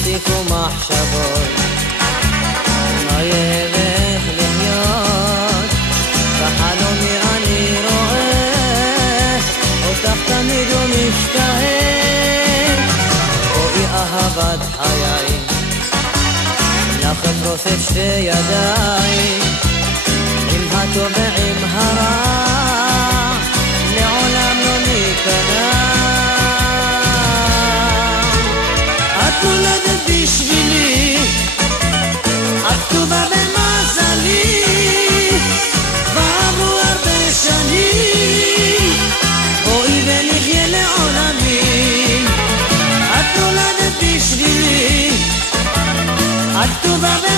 הציפו מחשבות מה יהיה ואיך לחיות בחלומי אני רואה אותך תמיד ומשתהה בואי אהבת חיי לך אפרוס את שתי ידיי עם הטוב ועם הרע לעולם לא ניכנע את נולדת בשבילי את כתובה במזלי ועברו הרבה שנים בואי ונחיה לעולמים את נולדת בשבילי את כתובה במזלי